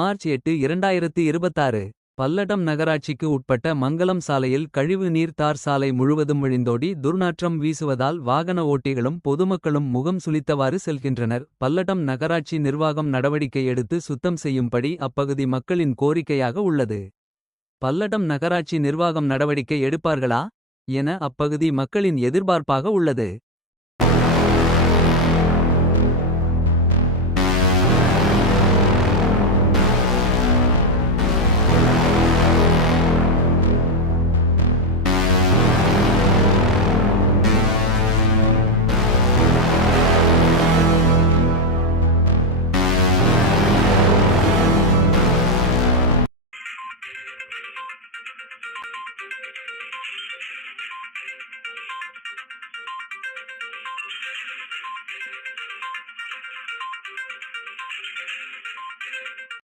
March 8 2026. Palladam நகராட்சிக்கு உட்பட்ட மங்கலம் சாலையில் கழிவு நீர் தார் சாலை முழுவதும் வழிந்தோடி துர்நாற்றம் வீசுவதால் வாகன ஓட்டிகளும் பொதுமக்களும் முகம் சுளித்தவாறு செல்கின்றனர். பல்லடம் நகராட்சி நிர்வாகம் நடவடிக்கை எடுத்து சுத்தம் செய்யும்படி அப்பகுதி மக்களின் கோரிக்கையாக உள்ளது. பல்லடம் நகராட்சி நிர்வாகம் நடவடிக்கை எடுப்பார்களா என அப்பகுதி மக்களின் எதிர்பார்ப்பாக உள்ளது.